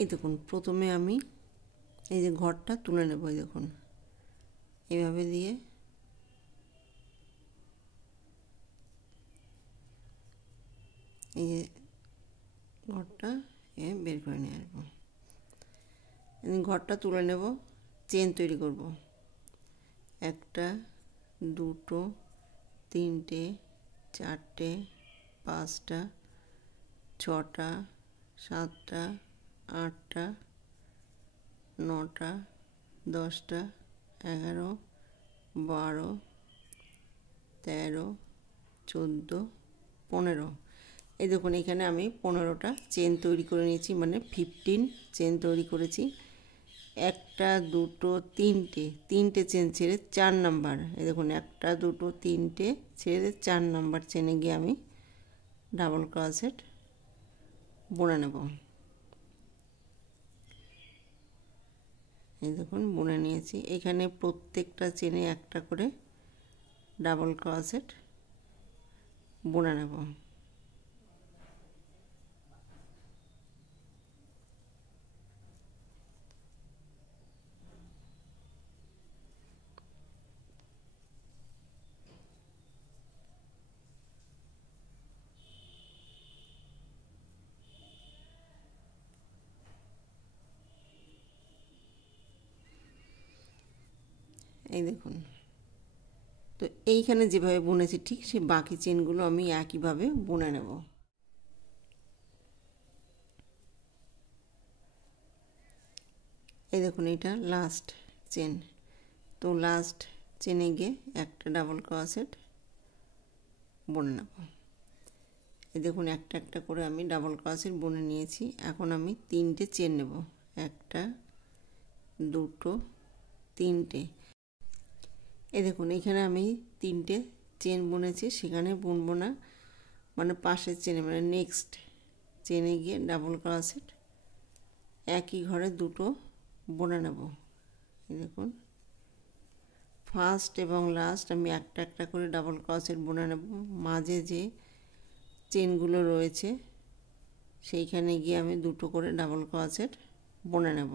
এই দেখুন প্রথমে আমি এই যে ঘরটা তুলে নেব, এই দেখুন এইভাবে দিয়ে এই যে ঘরটা বের করে নিয়ে আসবো। ঘরটা তুলে নেব, চেন তৈরি করব। একটা, দুটো, তিনটে, চারটে, পাঁচটা, ছটা, সাতটা, আটটা, নটা, 10টা, 11, 12, 13, 14, 15। এই দেখুন এখানে আমি 15টা চেন তৈরি করে নিয়েছি, মানে 15 চেন তৈরি করেছি। একটা, দুটো, তিনটে চেন ছেড়ে 4 নাম্বার, এই দেখুন একটা, দুটো, তিনটে ছেড়ে 4 নাম্বার চেনে গিয়ে আমি ডাবল ক্রোশেট বুনে নেব। এই দেখুন বুনে নিয়েছি। এখানে প্রত্যেকটা চেনে একটা করে ডাবল ক্রোশেট বুনে নেব। এই দেখুন, তো এইখানে যেভাবে বুনেছি ঠিক সে বাকি চেনগুলো আমি একইভাবে বুনে নেব। এই দেখুন এটা লাস্ট চেন, তো লাস্ট চেনে গিয়ে একটা ডাবল ক্রোশেট বুনে নেব। এই দেখুন একটা একটা করে আমি ডাবল ক্রোশেট বুনে নিয়েছি। এখন আমি 3টে চেন নেব, একটা, দুটো, তিনটে। এই দেখুন এখানে আমি 3টে চেন বুনেছি, সেখানে বুনবো না, মানে পাশের চেনে মানে নেক্সট চেনে গিয়ে ডাবল ক্রোশেট একই ঘরে দুটো বুনে নেব। এই দেখুন ফার্স্ট এবং লাস্ট আমি একটা একটা করে ডাবল ক্রোশেট বুনে নেব। মাঝে যে চেনগুলো রয়েছে সেইখানে গিয়ে আমি দুটো করে ডাবল ক্রোশেট বুনে নেব।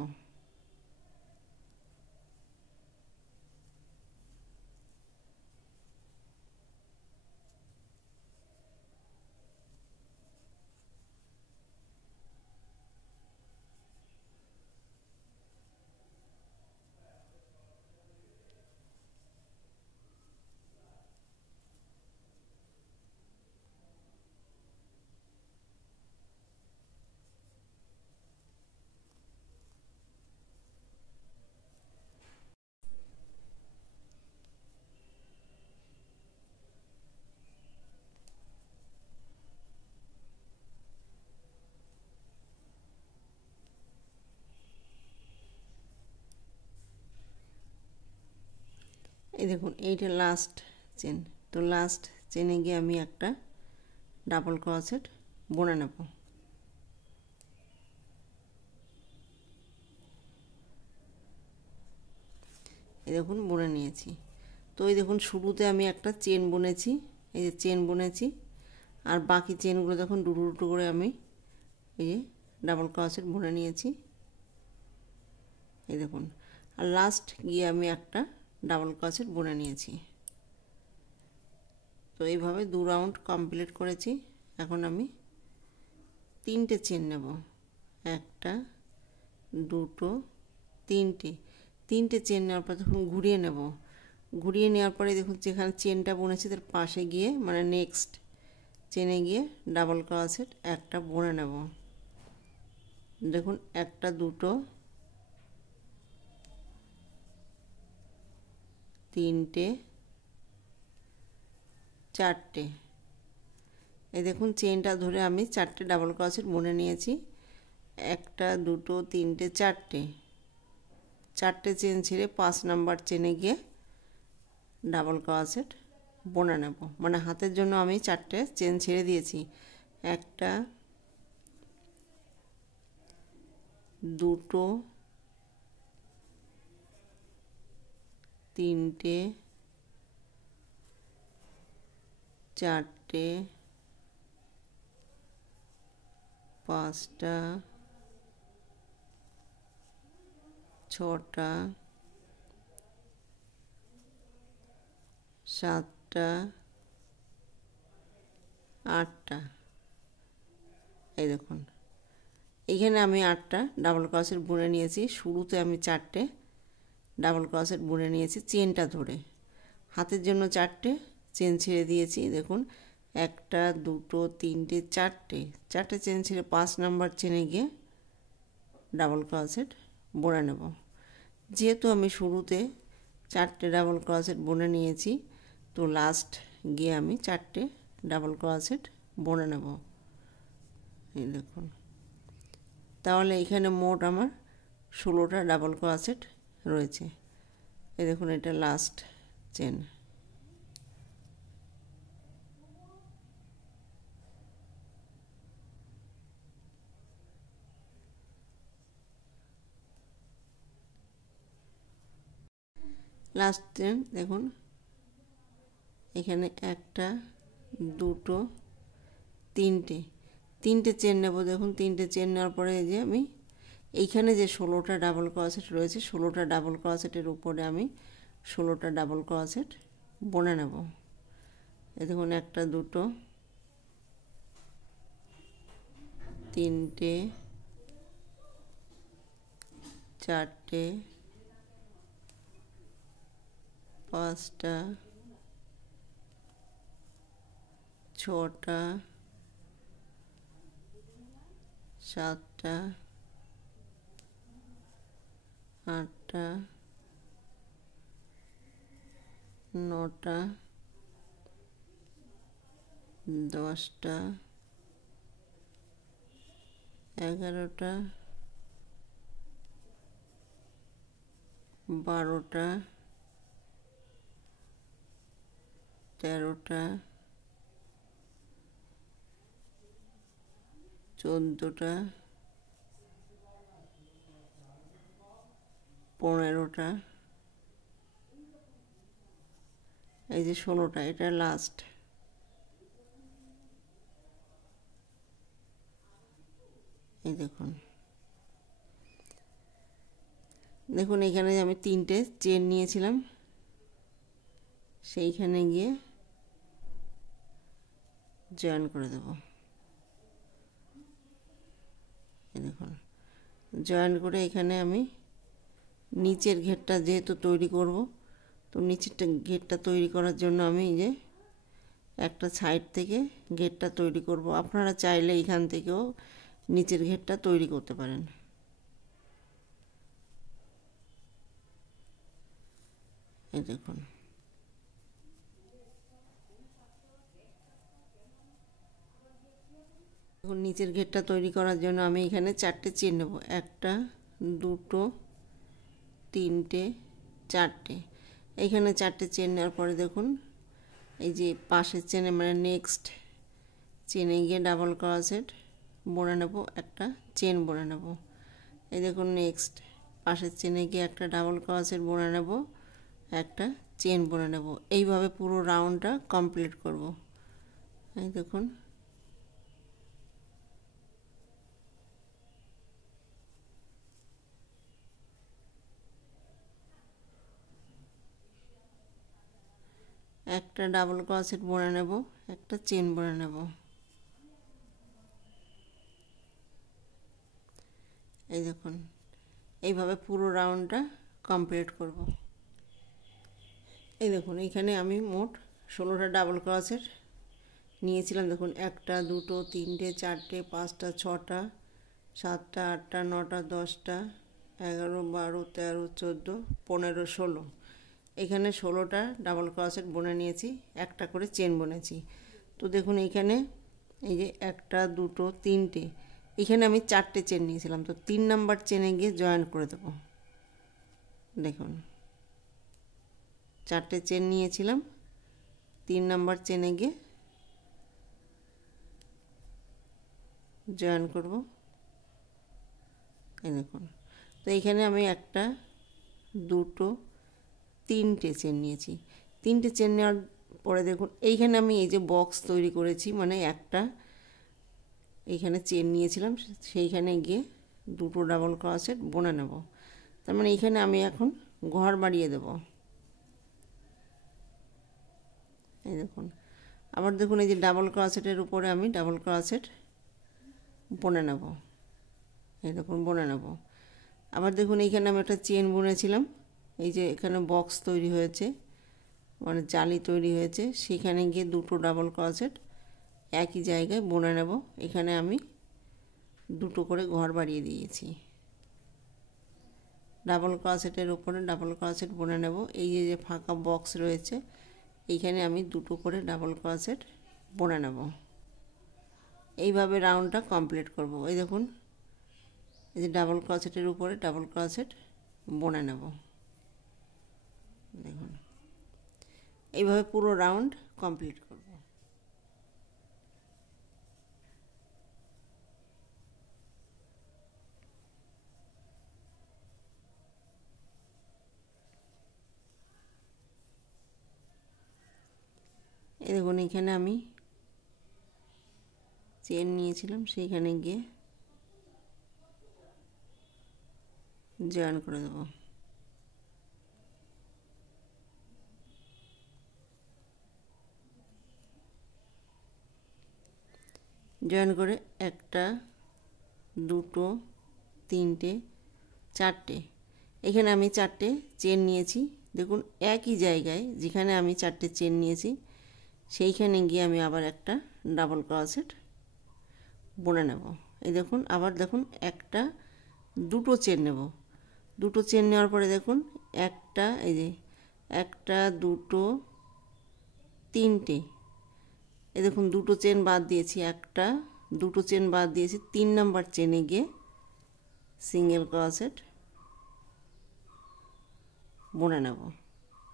এই দেখুন এইটা লাস্ট চেন, তো লাস্ট চেনে গিয়ে আমি একটা ডাবল ক্রোশেট বুনে নেব। এই দেখুন বুনে নিয়েছি। তো এই দেখুন শুরুতে আমি একটা চেন বুনেছি, এই যে চেন বুনেছি, আর বাকি চেনগুলো দেখুন দুটো দুটো করে আমি এই যে ডাবল ক্রোশেট বুনে নিয়েছি। এই দেখুন, আর লাস্ট গিয়ে আমি একটা ডাবল ক্রোশেট বুনে নিয়েছি। তো এইভাবে 2 রাউন্ড কমপ্লিট করেছি। এখন আমি 3টে চেন নেব, একটা, দুটো, তিনটে চেন নেওয়ার পর তখন ঘুরিয়ে নেব। ঘুরিয়ে নেওয়ার পরে দেখুন যেখানে চেনটা বুনেছি তার পাশে গিয়ে মানে নেক্সট চেনে গিয়ে ডাবল ক্রোশেট একটা বুনে নেব। দেখুন একটা, দুটো, তিনটে, চারটে। এই দেখুন চেনটা ধরে আমি 4টে ডাবল ক্রোশেট বুনে নিয়েছি। একটা, দুটো, তিনটে, চারটে চেন ছেড়ে 5 নাম্বার চেনে গিয়ে ডাবল ক্রোশেট বুনে নেব। মানে হাতের জন্য আমি 4টে চেন ছেড়ে দিয়েছি, একটা, দুটো, তিনটে, চারটে, পাঁচটা, ছটা, সাতটা, আটটা। এই দেখুন এইখানে আমি 8টা ডাবল ক্রোশেট বুনে নিয়েছি। শুরুতে আমি 4টে ডাবল ক্রোশেট বুনে নিয়েছি চেনটা ধরে। হাতের জন্য 4টে চেন ছেড়ে দিয়েছি। দেখুন 1টা 2টো 3টে 4টে চেন ছেড়ে 5 নাম্বার চেনে গিয়ে ডাবল ক্রোশেট বুনে নেব। যেহেতু আমি শুরুতে 4টে ডাবল ক্রোশেট বুনে নিয়েছি, তো লাস্ট গিয়ে আমি 4টে ডাবল ক্রোশেট বুনে নেব। এই দেখুন, তাহলে এখানে মোট আমার 16টা ডাবল ক্রোশেট রয়েছে। এই দেখুন এটা লাস্ট চেন। লাস্ট চেন দেখুন এখানে 1টা 2টো 3টে চেন নেব। দেখুন 3টে চেন নেওয়ার পরে এই যে আমি এইখানে যে 16টা ডাবল ক্রোশেট রয়েছে, 16টা ডাবল ক্রোশেটের উপরে আমি 16টা ডাবল ক্রোশেট বুনে নেব। এই দেখুন 1টা 2টো 3টে 4টে 5টা 6টা 7টা 8টা 9টা 10টা 11টা 12টা 13টা 14টা 15টা, এই যে 16টা, এটা লাস্ট। এই দেখুন দেখুন এখানে আমি 3টে চেন নিয়েছিলাম, সেইখানে গিয়ে জয়েন করে দেব। এই দেখুন জয়েন করে এখানে আমি নিচের ঘেরটা যেহেতু তৈরি করব, তো নিচেরটা ঘেরটা তৈরি করার জন্য আমি এই যে একটা সাইড থেকে ঘেরটা তৈরি করব। আপনারা চাইলে এখান থেকেও নিচের ঘেরটা তৈরি করতে পারেন। এই দেখুন এখন নিচের ঘেরটা তৈরি করার জন্য আমি এখানে 4টে চেন নেব। 1টা 2টো 3টে 4টে। এইখানে 4টে চেন নেওয়ার পরে দেখুন এই যে পাশের চেনে মানে নেক্সট চেনে গিয়ে ডাবল ক্রোশেট বুনে নেব, একটা চেন বুনে নেব। এই দেখুন নেক্সট পাশের চেনে গিয়ে একটা ডাবল ক্রোশেট বুনে নেব, একটা চেন বুনে নেব। এইভাবে পুরো রাউন্ডটা কমপ্লিট করব। এই দেখুন একটা ডাবল ক্রোশেট বুনে নেব, একটা চেন বুনে নেব। এই দেখুন এইভাবে পুরো রাউন্ডটা কমপ্লিট করব। এই দেখুন এখানে আমি মোট 16টা ডাবল ক্রোশেট নিয়েছিলাম। দেখুন 1টা 2টো 3টে 4টে 5টা 6টা 7টা 8টা 9টা 10টা 11 12 13 14 15 16। এখানে 16টা ডাবল ক্রোশেট বুনে নিয়েছি, একটা করে চেন বুনেছি। তো দেখুন এইখানে এই যে 1টা 2টো 3টে, এখানে আমি 4টে চেন নিয়েছিলাম, তো 3 নাম্বার চেনে গিয়ে জয়েন করে দেব। দেখুন 4টে চেন নিয়েছিলাম, 3 নাম্বার চেনে গিয়ে জয়েন করব। এই দেখুন তো এইখানে আমি 1টা 2টো 3টে চেন নিয়েছি। 3টে চেন নেওয়ার পরে দেখুন এইখানে আমি এই যে বক্স তৈরি করেছি, মানে একটা এইখানে চেন নিয়েছিলাম, সেইখানে গিয়ে 2টো ডাবল ক্রোশেট বুনে নেব। তার মানে এখানে আমি এখন ঘর বাড়িয়ে দেব। এই দেখুন, আবার দেখুন এই যে ডাবল ক্রোশেটের উপরে আমি ডাবল ক্রোশেট বুনে নেব। এই দেখুন বুনে নেব। আবার দেখুন এইখানে আমি একটা চেন বুনেছিলাম, এই যে এখানে বক্স তৈরি হয়েছে, মানে জালি তৈরি হয়েছে, সেখানে গিয়ে দুটো ডাবল ক্রোশেট একই জায়গায় বুনে নেব। এখানে আমি দুটো করে ঘর বাড়িয়ে দিয়েছি। ডাবল ক্রোশেটের উপরে ডাবল ক্রোশেট বুনে নেব। এই যে ফাঁকা বক্স রয়েছে, এইখানে আমি দুটো করে ডাবল ক্রোশেট বুনে নেব। এইভাবে রাউন্ডটা কমপ্লিট করব। এই দেখুন এই যে ডাবল ক্রোশেটের উপরে ডাবল ক্রোশেট বুনে নেব। দেখুন এইভাবে পুরো রাউন্ড কমপ্লিট করব। এই দেখুন এখানে আমি চেন নিয়েছিলাম, সেইখানে গিয়ে জয়েন করে দেব। জয়েন করে একটা, দুটো, তিনটে, চারটে, এখানে আমি চারটে চেন নিয়েছি। দেখুন একই জায়গায় যেখানে আমি চারটে চেন নিয়েছি সেইখানে গিয়ে আমি আবার একটা ডাবল ক্রোশেট বুনে নেব। এই দেখুন আবার দেখুন একটা, দুটো চেন নেব। দুটো চেন নেওয়ার পরে দেখুন একটা, এই যে একটা, দুটো, তিনটে, এই দেখুন দুটো চেন বাদ দিয়েছি, একটা, দুটো চেন বাদ দিয়েছি, 3 নাম্বার চেনে গিয়ে সিঙ্গেল ক্রোশেট বুনে নেব।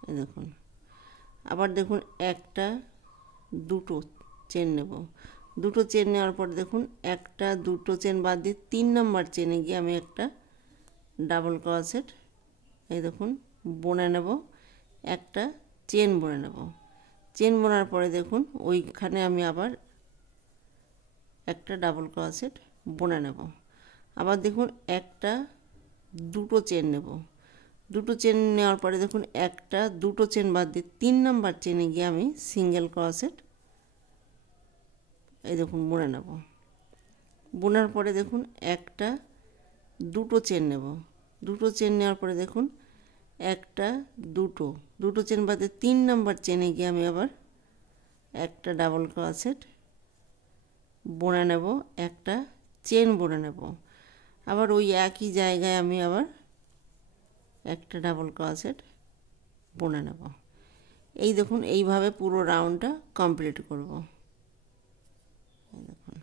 এই দেখুন আবার দেখুন একটা, দুটো চেন নেব। দুটো চেন নেওয়ার পর দেখুন একটা, দুটো চেন বাদ দিয়ে 3 নাম্বার চেনে গিয়ে আমি একটা ডাবল ক্রোশেট এই দেখুন বুনে নেব। একটা চেন বুনে নেব। চেন বোনার পরে দেখুন ওইখানে আমি আবার একটা ডাবল ক্রোশেট বুনে নেব। আবার দেখুন একটা, দুটো চেন নেব। দুটো চেন নেওয়ার পরে দেখুন একটা, দুটো চেন বাদ দিয়ে 3 নাম্বার চেনে গিয়ে আমি সিঙ্গেল ক্রোশেট এই দেখুন বুনে নেব। বোনার পরে দেখুন একটা, দুটো চেন নেব। দুটো চেন নেওয়ার পরে দেখুন একটা, দুটো, দুটো চেন বাদে 3 নাম্বার চেনে গিয়ে আমি আবার একটা ডাবল ক্রোশেট বুনে নেব, একটা চেন বুনে নেব। আবার ওই একই জায়গায় আমি আবার একটা ডাবল ক্রোশেট বুনে নেব। এই দেখুন এইভাবে পুরো রাউন্ডটা কমপ্লিট করব। দেখুন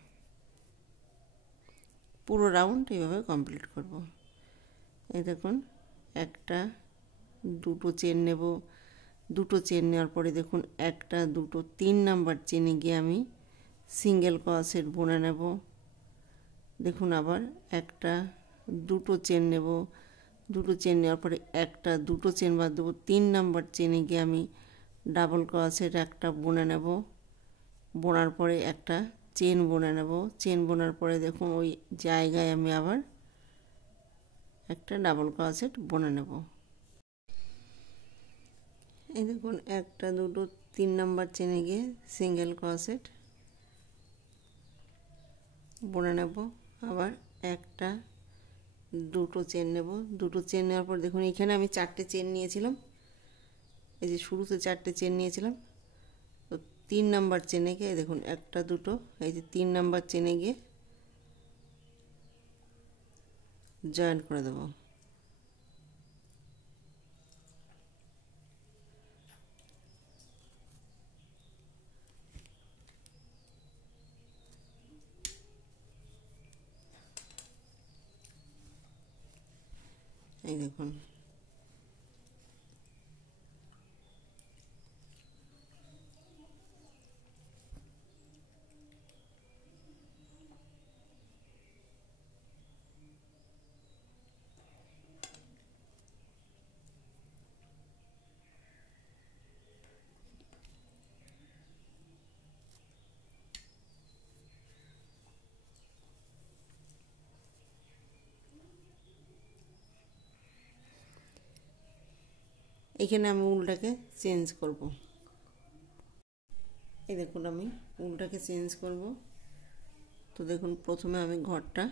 পুরো রাউন্ড এইভাবে কমপ্লিট করব। এই দেখুন একটা, দুটো চেন নেব। দুটো চেন নেওয়ার পরে দেখুন একটা, দুটো, 3 নাম্বার চেনে গিয়ে আমি সিঙ্গেল ক্রোশেট বুনে নেব। দেখুন আবার একটা, দুটো চেন নেব। দুটো চেন নেওয়ার পরে একটা, দুটো চেন বাদ দেবো, 3 নাম্বার চেনে গিয়ে আমি ডাবল ক্রোশেট একটা বুনে নেব। বোনার পরে একটা চেন বুনে নেব। চেন বোনার পরে দেখুন ওই জায়গায় আমি আবার একটা ডাবল ক্রোশেট বুনে নেব। এই দেখুন একটা, দুটো, 3 নাম্বার চেনে গিয়ে সিঙ্গেল ক্রোশেট বুনে নেব। আবার একটা, দুটো চেন নেব। দুটো চেন নেওয়ার পর দেখুন এখানে আমি চারটে চেন নিয়েছিলাম, এই যে শুরুতে চারটে চেন নিয়েছিলাম, তো 3 নাম্বার চেনে গিয়ে দেখুন একটা, দুটো, এই যে 3 নাম্বার চেনে গিয়ে জয়েন করে দেব। এই দেখুন এখানে আমি উলটাকে চেঞ্জ করব। এই দেখুন আমি উলটাকে চেঞ্জ করব। তো দেখুন প্রথমে আমি ঘরটা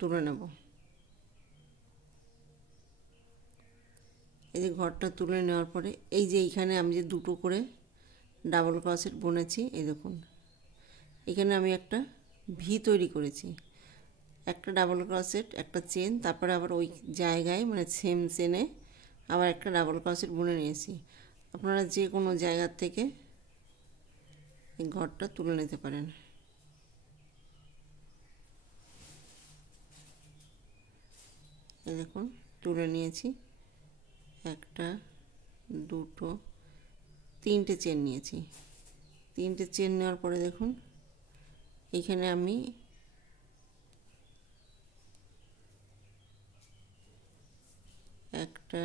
তুলে নেব। এই যে ঘরটা তুলে নেওয়ার পরে এই যে এইখানে আমি যে দুটো করে ডাবল ক্রোশেট বুনেছি, এই দেখুন এখানে আমি একটা ভি তৈরি করেছি, একটা ডাবল ক্রোশেট, একটা চেন, তারপরে আবার ওই জায়গায় মানে সেম চেনে আবার একটা ডাবল ক্রোশেট বুনে নিয়েছি। আপনারা যে কোনো জায়গার থেকে এই ঘরটা তুলে নিতে পারেন। এই দেখুন তুলে নিয়েছি, একটা, দুটো, তিনটে চেন নিয়েছি। তিনটে চেন নেওয়ার পরে দেখুন এইখানে আমি একটা,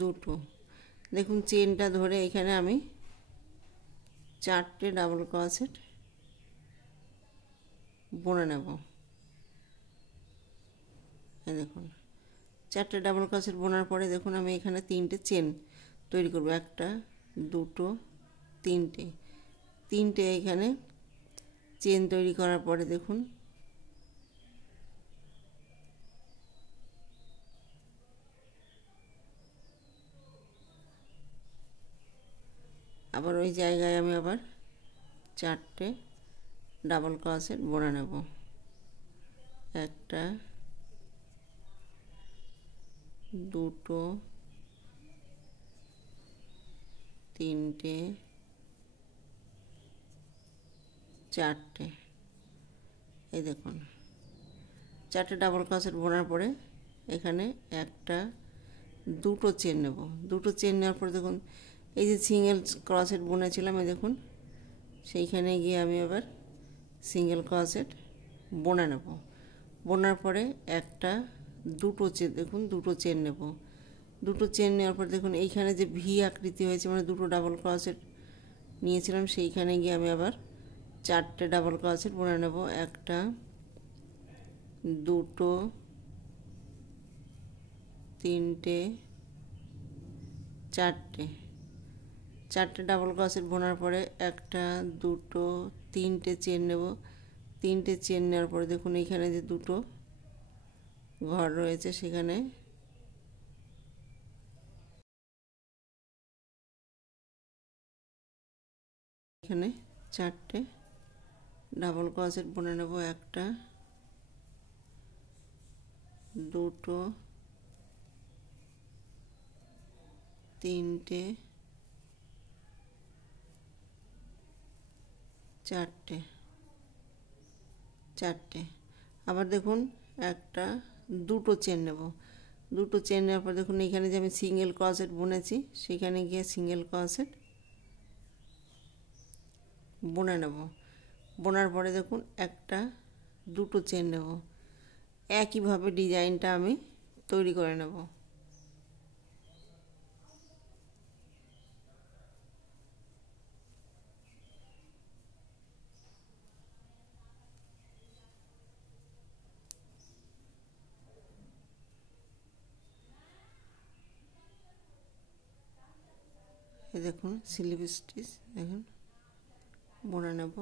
দুটো, দেখুন চেনটা ধরে এখানে আমি চারটে ডাবল ক্রোশেট বুনে নেব। এই দেখুন চারটে ডাবল ক্রোশেট বোনার পরে দেখুন আমি এখানে তিনটে চেন তৈরি করব, একটা, দুটো, তিনটে। তিনটে এখানে চেন তৈরি করার পরে দেখুন আবার ওই জায়গায় আমি আবার চারটে ডাবল ক্রোশেট বুনে নেব, একটা, দুটো, তিনটে, চারটে। এই দেখুন চারটে ডাবল ক্রোশেট বোনার পরে এখানে একটা, দুটো চেন নেব। দুটো চেন নেওয়ার পরে দেখুন এই যে সিঙ্গেল ক্রোশেট বুনেছিলাম, এই দেখুন সেইখানে গিয়ে আমি আবার সিঙ্গেল ক্রোশেট বুনে নেব। বোনার পরে একটা, দুটো চেন, দেখুন দুটো চেন নেব। দুটো চেন নেওয়ার পর দেখুন এইখানে যে ভি আকৃতি হয়েছে মানে দুটো ডাবল ক্রোশেট নিয়েছিলাম, সেইখানে গিয়ে আমি আবার চারটে ডাবল ক্রোশেট বুনে নেব, একটা, দুটো, তিনটে, চারটে। চারটে ডাবল ক্রোশেট বোনার পরে একটা, দুটো, তিনটে চেন নেব। তিনটে চেন নেওয়ার পরে দেখুন এইখানে যে দুটো ঘর রয়েছে সেখানে এখানে চারটে ডাবল ক্রোশেট বুনে নেব, একটা, দুটো, তিনটে, চারটে। চারটে আবার দেখুন একটা, দুটো চেন নেব। দুটো চেন নেওয়ার পর দেখুন এখানে যে আমি সিঙ্গেল ক্রোশেট বুনেছি সেখানে গিয়ে সিঙ্গেল ক্রোশেট বুনে নেব। বোনার পরে দেখুন একটা, দুটো চেন নেব। একইভাবে ডিজাইনটা আমি তৈরি করে নেব। এই দেখুন স্লিপ স্টিচ দেখুন বুনে নেব।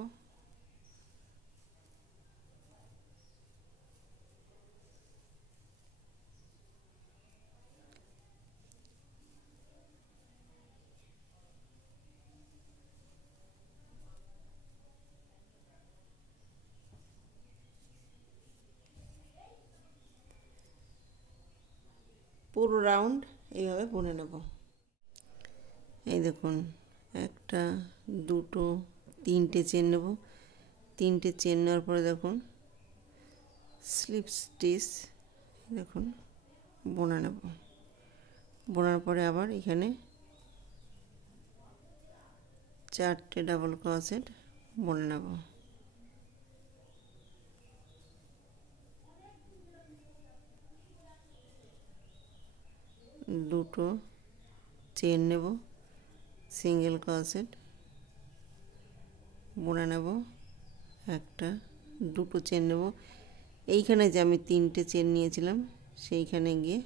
পুরো রাউন্ড এইভাবে বুনে নেব। এই দেখুন একটা, দুটো, তিনটে চেন নেব। তিনটে চেন নেওয়ার পরে দেখুন স্লিপ স্টিচ দেখুন বুনে নেব। বোনার পরে আবার এখানে চারটে ডাবল ক্রোশেট বুনে নেব। দুটো চেন নেব, সিঙ্গেল ক্রোশেট বুনে নেব, একটা, দুটো চেন নেব। এইখানে যে আমি 3টে চেন নিয়েছিলাম সেইখানে গিয়ে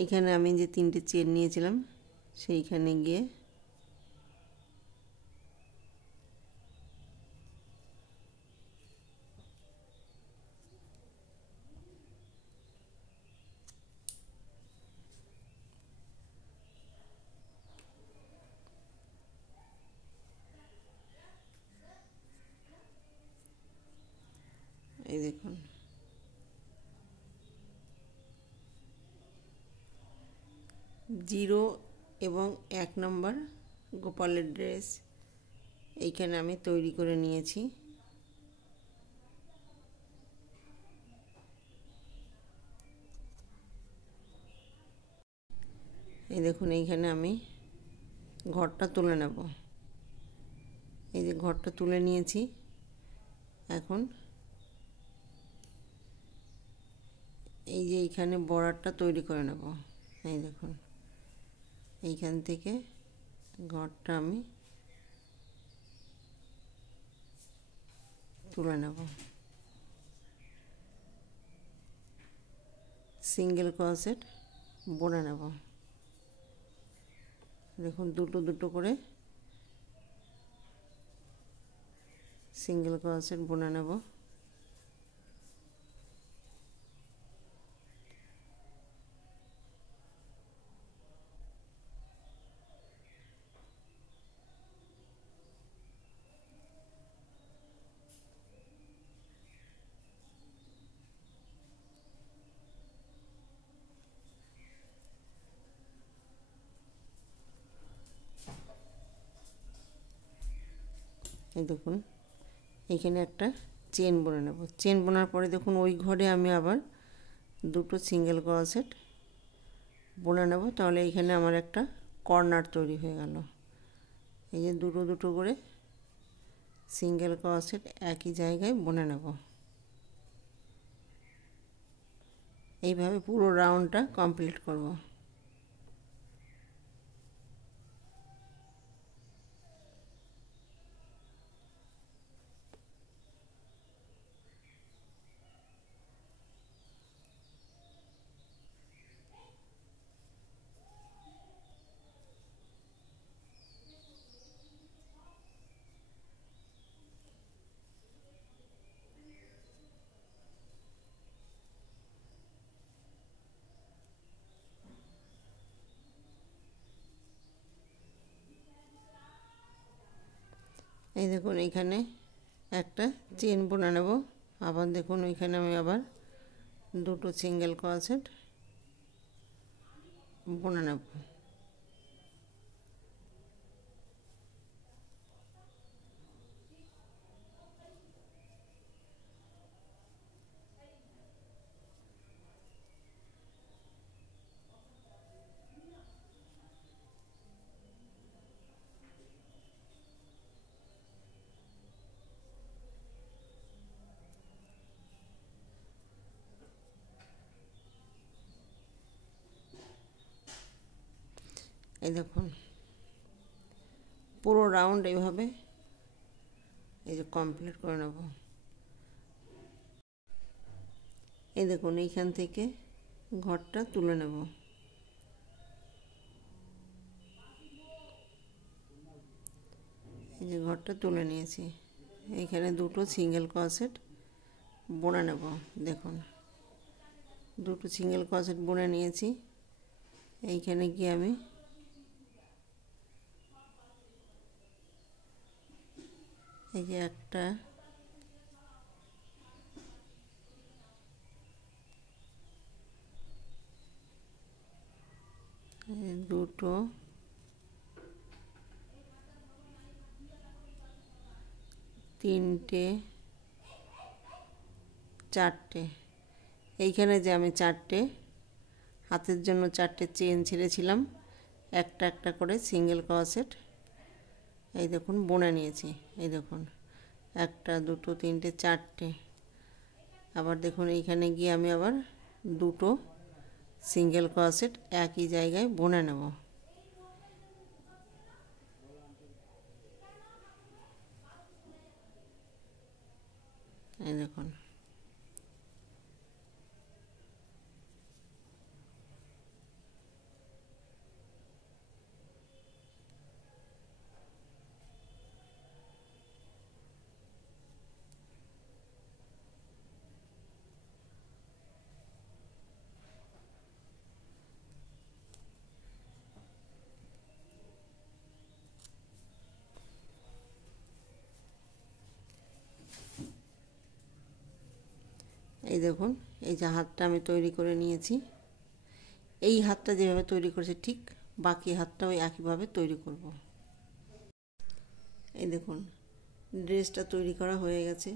এইখানে আমি যে 3টে চেন নিয়েছিলাম সেইখানে গিয়ে এই দেখুন জিরো এবং 1 নম্বর গোপালের ড্রেস এইখানে আমি তৈরি করে নিয়েছি। এই দেখুন এইখানে আমি ঘরটা তুলে নেব। এই যে ঘরটা তুলে নিয়েছি। এখন এই যে এইখানে বর্ডারটা তৈরি করে নেব। এই দেখুন এইখান থেকে ঘরটা আমি তুলে নেব। সিঙ্গেল ক্রোশেট বুনে নেব। দেখুন দুটো দুটো করে সিঙ্গেল ক্রোশেট বুনে নেব। এই দেখুন এইখানে একটা চেন বুনে নেব। চেন বোনার পরে দেখুন ওই ঘরে আমি আবার দুটো সিঙ্গেল ক্রোশেট বুনে নেব। তাহলে এইখানে আমার একটা কর্নার তৈরি হয়ে গেল। এই যে দুটো দুটো করে সিঙ্গেল ক্রোশেট একই জায়গায় বুনে নেব। এইভাবে পুরো রাউন্ডটা কমপ্লিট করব। এই দেখুন এইখানে একটা চেন বুনে নেব। আবার দেখুন ওইখানে আমি আবার দুটো সিঙ্গেল ক্রোশেট বুনে নেব। এই দেখুন পুরো রাউন্ড এইভাবে এই যে কমপ্লিট করে নেব। এই দেখুন এইখান থেকে ঘরটা তুলে নেব। এই যে ঘরটা তুলে নিয়েছি। এইখানে দুটো সিঙ্গেল ক্রোশেট বুনে নেব। দেখুন দুটো সিঙ্গেল ক্রোশেট বুনে নিয়েছি। এইখানে গিয়ে আমি এই যে একটা দুটো তিনটে চারটে এইখানে যে আমি চারটে হাতের জন্য চারটে চেন ছেড়েছিলাম একটা একটা করে সিঙ্গেল ক্রোশেট এই দেখুন বুনে নিয়েছি। এই দেখুন একটা দুটো তিনটে চারটে। আবার দেখুন এইখানে গিয়ে আমি আবার দুটো সিঙ্গেল ক্রোশেট একই জায়গায় বুনে নেব। এই দেখুন এই দেখুন এই যে হাতটা আমি তৈরি করে নিয়েছি। এই হাতটা যেভাবে তৈরি করেছি ঠিক বাকি হাতটাও একইভাবে তৈরি করব। এই দেখুন ড্রেসটা তৈরি করা হয়ে গেছে।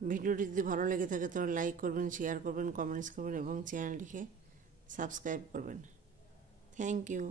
ভিডিওটি যদি ভালো লেগে থাকে তাহলে লাইক করবেন, শেয়ার করবেন, কমেন্টস করবেন এবং চ্যানেলটিকে সাবস্ক্রাইব করবেন। Thank you.